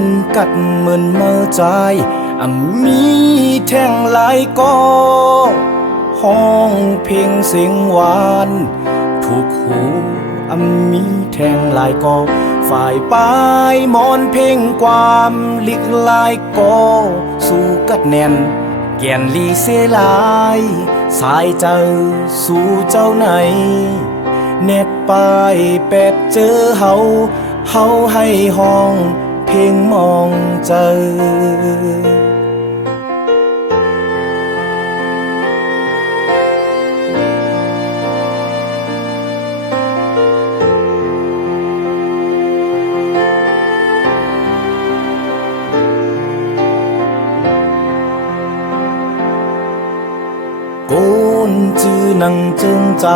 นกัดเหมือนเมื่อใจมีแท่งหลายก็ห้องเพลงเสียงหวานถูกหูมีแท่งหลายก็ฝ่ายปลายมอนเพลงความลิกลายก็สู้กัดแน่นแก่นลีเสลายสายเจ้าสู่เจ้าไหนเน็ตปลายเป็ดเจอเฮาให้ห้องเพลงมองเจอโกนจื้อนังจึงใจ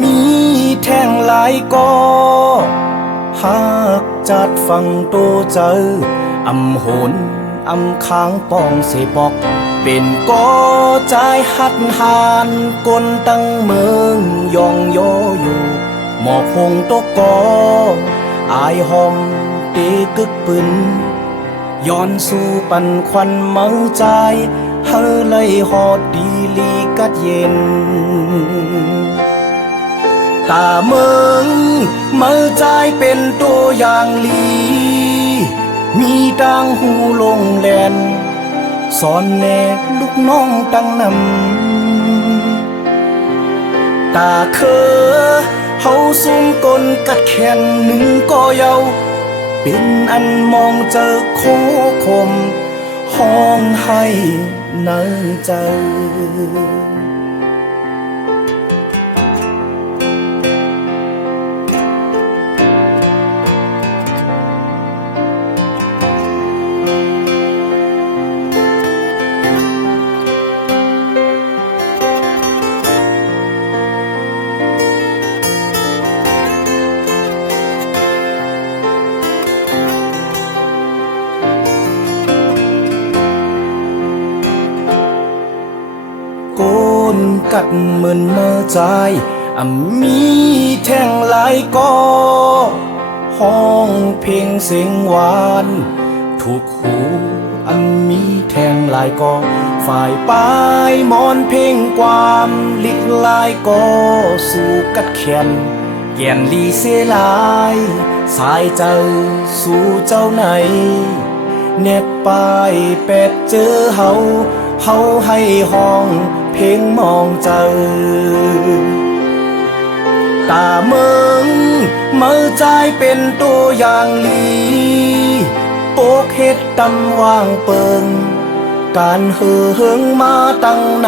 มีแท่งหลายก็หากจัดฟังโตเจอโหนค้างป้องเสปอกเป็นก็ใจหัดหานกลตั้งเมืองยองโยอยู่หมอกหงตกกออายหอมเตกึกปืนย้อนสู่ปันควันเมาใจเฮเลยหอดดีลีกัดเย็นตาเมืองเมื่อใจเป็นตัวอย่างลีมีดังหูลงแลนสอนแน่ลูกน้องตั้งนำตาเคอเฮาสูงกลกัดแขนหนึ่งก็เยาเป็นอันมองเจอโคคมห้องให้เนื้อเจอโกนกัดเหมือนเมื่อใจมีแท่งหลายก็ห้องเพลงเสียงหวานถูกหูมีแท่งหลายก็ฝ่ายปลายมอนเพลงความลิกลายก็สู่กัดแขนแก่นลีเสลายสายเจ้าสู่เจ้าไหนเน็ตปลายเป็ดเจอเฮาให้ห้องเพลงมองเจอตาเมืองเมื่อใจเป็นตัวอย่างลีโปกเฮ็ดตำว่างเปิงการเหิงมาตั้งน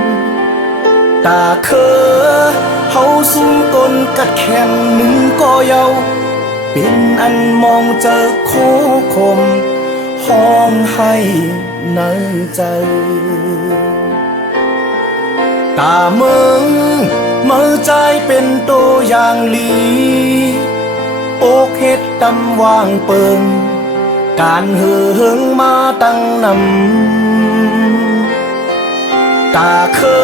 ำตาเคอเฮาสูงกลกัดแขนหนึ่งก็เยาเป็นอันมองเจอโคคมห้องให้เนื้อเจอตาเมืองเมื่อใจเป็นตัวอย่างลีโอกเฮ็ดตำว่างเปิงการเหิงมาตั้งนำตาเคอ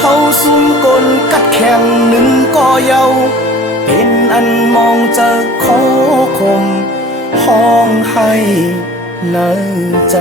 เฮาซุ่มกลกัดแข่งหนึ่งก็เยาเป็นอันมองเจอโคคมห้องให้เนื้อใจ